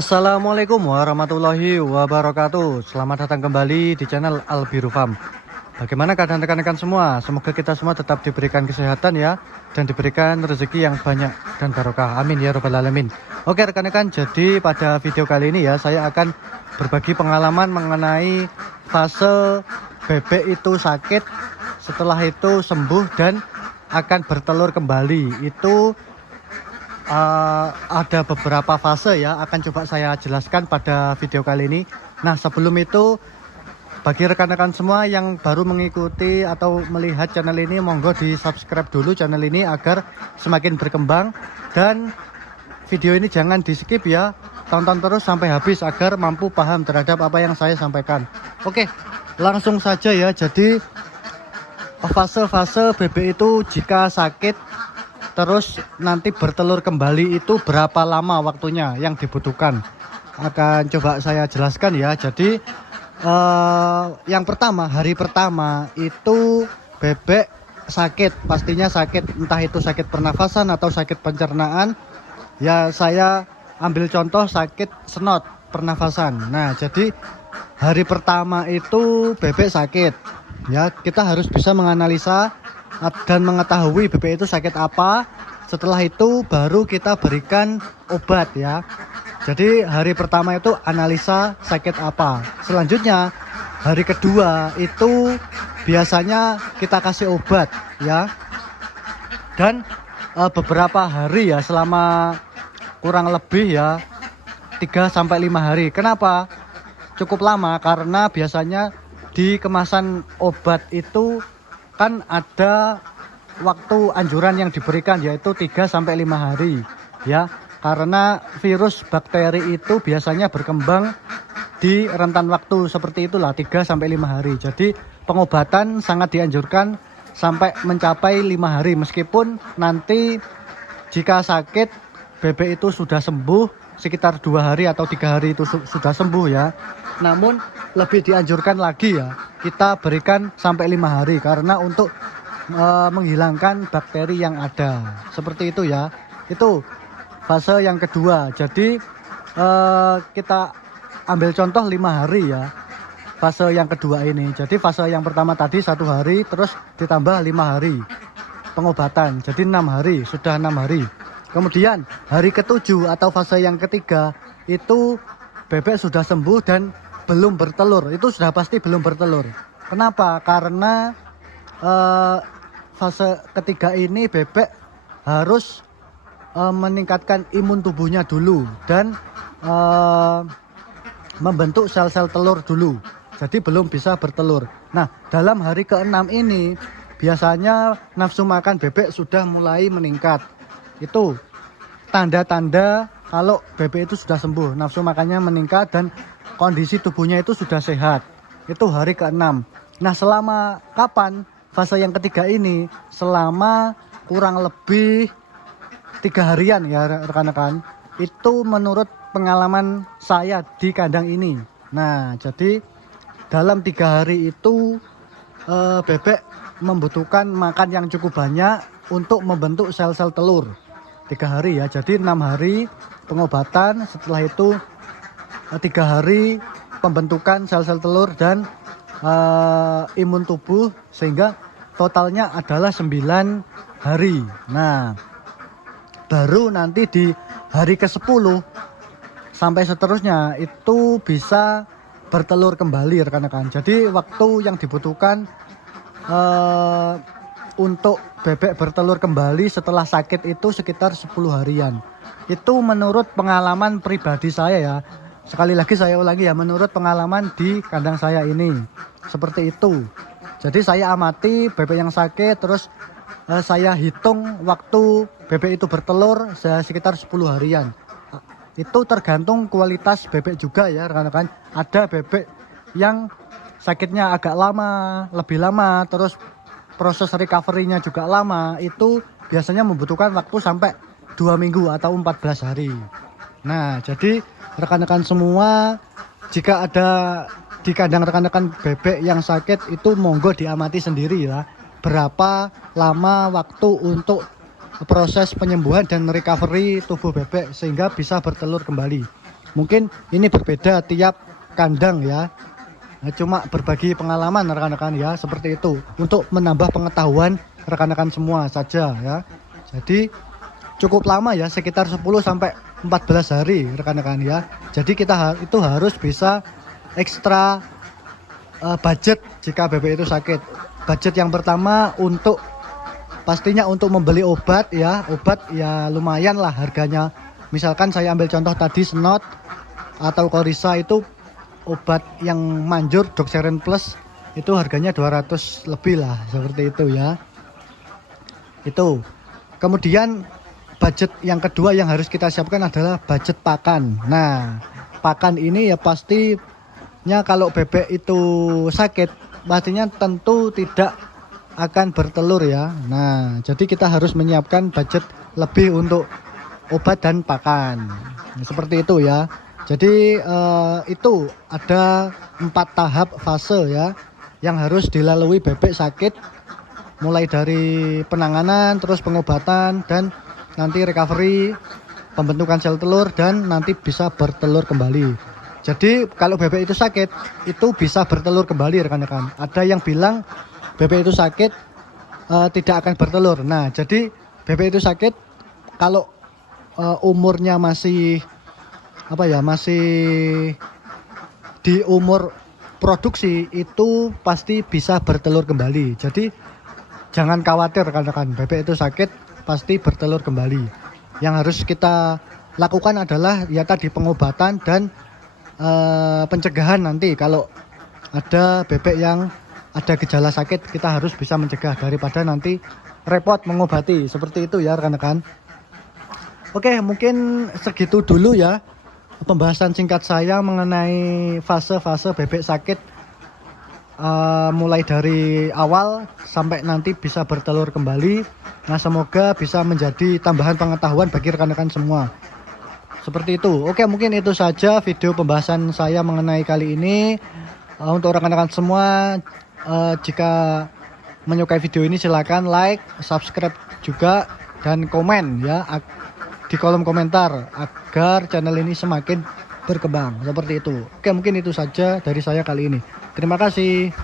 Assalamualaikum warahmatullahi wabarakatuh. Selamat datang kembali di channel Albiru Farm. Bagaimana keadaan rekan-rekan semua? Semoga kita semua tetap diberikan kesehatan ya, dan diberikan rezeki yang banyak dan barokah. Amin ya robbal alamin. Oke rekan-rekan, jadi pada video kali ini ya saya akan berbagi pengalaman mengenai fase bebek itu sakit, setelah itu sembuh dan akan bertelur kembali. Itu ada beberapa fase ya, akan coba saya jelaskan pada video kali ini. Nah sebelum itu, bagi rekan-rekan semua yang baru mengikuti atau melihat channel ini, monggo di subscribe dulu channel ini agar semakin berkembang. Dan video ini jangan di skip ya, tonton terus sampai habis agar mampu paham terhadap apa yang saya sampaikan. Oke, langsung saja ya. Jadi fase-fase bebek itu jika sakit terus nanti bertelur kembali itu berapa lama waktunya yang dibutuhkan, akan coba saya jelaskan ya. Jadi yang pertama, hari pertama itu bebek sakit, pastinya sakit, entah itu sakit pernafasan atau sakit pencernaan ya. Saya ambil contoh sakit snot pernafasan. Nah jadi hari pertama itu bebek sakit ya, kita harus bisa menganalisa dan mengetahui bebek itu sakit apa. Setelah itu baru kita berikan obat ya. Jadi hari pertama itu analisa sakit apa. Selanjutnya hari kedua itu biasanya kita kasih obat ya. Dan beberapa hari ya, selama kurang lebih ya 3-5 hari. Kenapa cukup lama? Karena biasanya di kemasan obat itu kan ada waktu anjuran yang diberikan, yaitu 3-5 hari ya, karena virus bakteri itu biasanya berkembang di rentan waktu seperti itulah, 3-5 hari. Jadi pengobatan sangat dianjurkan sampai mencapai 5 hari, meskipun nanti jika sakit bebek itu sudah sembuh sekitar 2 hari atau 3 hari itu sudah sembuh ya. Namun lebih dianjurkan lagi ya, kita berikan sampai 5 hari karena untuk menghilangkan bakteri yang ada. Seperti itu ya. Itu fase yang kedua. Jadi kita ambil contoh 5 hari ya, fase yang kedua ini. Jadi fase yang pertama tadi 1 hari, terus ditambah 5 hari pengobatan, jadi 6 hari, sudah 6 hari. Kemudian hari ke-7 atau fase yang ketiga itu bebek sudah sembuh dan belum bertelur. Itu sudah pasti belum bertelur. Kenapa? Karena fase ketiga ini bebek harus meningkatkan imun tubuhnya dulu dan membentuk sel-sel telur dulu. Jadi belum bisa bertelur. Nah dalam hari ke-6 ini biasanya nafsu makan bebek sudah mulai meningkat. Itu tanda-tanda kalau bebek itu sudah sembuh, nafsu makannya meningkat dan kondisi tubuhnya itu sudah sehat. Itu hari ke-6. Nah selama kapan fase yang ketiga ini? Selama kurang lebih 3 harian ya rekan-rekan. Itu menurut pengalaman saya di kandang ini. Nah jadi dalam 3 hari itu bebek membutuhkan makan yang cukup banyak untuk membentuk sel-sel telur. 3 hari ya, jadi 6 hari pengobatan, setelah itu 3 hari pembentukan sel-sel telur dan imun tubuh, sehingga totalnya adalah 9 hari. Nah baru nanti di hari ke-10 sampai seterusnya itu bisa bertelur kembali rekan-rekan. Jadi waktu yang dibutuhkan untuk bebek bertelur kembali setelah sakit itu sekitar 10 harian. Itu menurut pengalaman pribadi saya ya. Sekali lagi saya ulangi ya, menurut pengalaman di kandang saya ini seperti itu. Jadi saya amati bebek yang sakit, terus saya hitung waktu bebek itu bertelur sekitar 10 harian. Itu tergantung kualitas bebek juga ya rekan-rekan. Ada bebek yang sakitnya agak lama, lebih lama, terus proses recovery-nya juga lama. Itu biasanya membutuhkan waktu sampai 2 minggu atau 14 hari. Nah jadi rekan-rekan semua, jika ada di kandang rekan-rekan bebek yang sakit itu monggo diamati sendiri ya, berapa lama waktu untuk proses penyembuhan dan recovery tubuh bebek sehingga bisa bertelur kembali. Mungkin ini berbeda tiap kandang ya. Nah, cuma berbagi pengalaman rekan-rekan ya, seperti itu. Untuk menambah pengetahuan rekan-rekan semua saja ya. Jadi cukup lama ya, sekitar 10 sampai 14 hari rekan-rekan ya. Jadi kita itu harus bisa ekstra budget jika bebek itu sakit. Budget yang pertama untuk pastinya untuk membeli obat ya. Obat ya lumayan lah harganya. Misalkan saya ambil contoh tadi Snot atau Korisa itu obat yang manjur Doxeren Plus itu harganya 200 lebih lah, seperti itu ya. Itu. Kemudian budget yang kedua yang harus kita siapkan adalah budget pakan. Nah, pakan ini ya pastinya kalau bebek itu sakit, pastinya tentu tidak akan bertelur ya. Nah, jadi kita harus menyiapkan budget lebih untuk obat dan pakan. Nah, seperti itu ya. Jadi itu ada 4 tahap fase ya yang harus dilalui bebek sakit, mulai dari penanganan, terus pengobatan, dan nanti recovery, pembentukan sel telur, dan nanti bisa bertelur kembali. Jadi kalau bebek itu sakit, itu bisa bertelur kembali rekan-rekan. Ada yang bilang bebek itu sakit tidak akan bertelur. Nah, jadi bebek itu sakit kalau umurnya masih masih di umur produksi itu pasti bisa bertelur kembali. Jadi jangan khawatir rekan-rekan, bebek itu sakit pasti bertelur kembali. Yang harus kita lakukan adalah ya tadi pengobatan dan pencegahan. Nanti kalau ada bebek yang ada gejala sakit, kita harus bisa mencegah daripada nanti repot mengobati. Seperti itu ya rekan-rekan. Oke, mungkin segitu dulu ya pembahasan singkat saya mengenai fase-fase bebek sakit, mulai dari awal sampai nanti bisa bertelur kembali. Nah, semoga bisa menjadi tambahan pengetahuan bagi rekan-rekan semua. Seperti itu. Oke, mungkin itu saja video pembahasan saya mengenai kali ini. Untuk rekan-rekan semua, jika menyukai video ini silakan like, subscribe juga, dan komen ya di kolom komentar agar channel ini semakin berkembang. Seperti itu. Oke, mungkin itu saja dari saya kali ini. Terima kasih.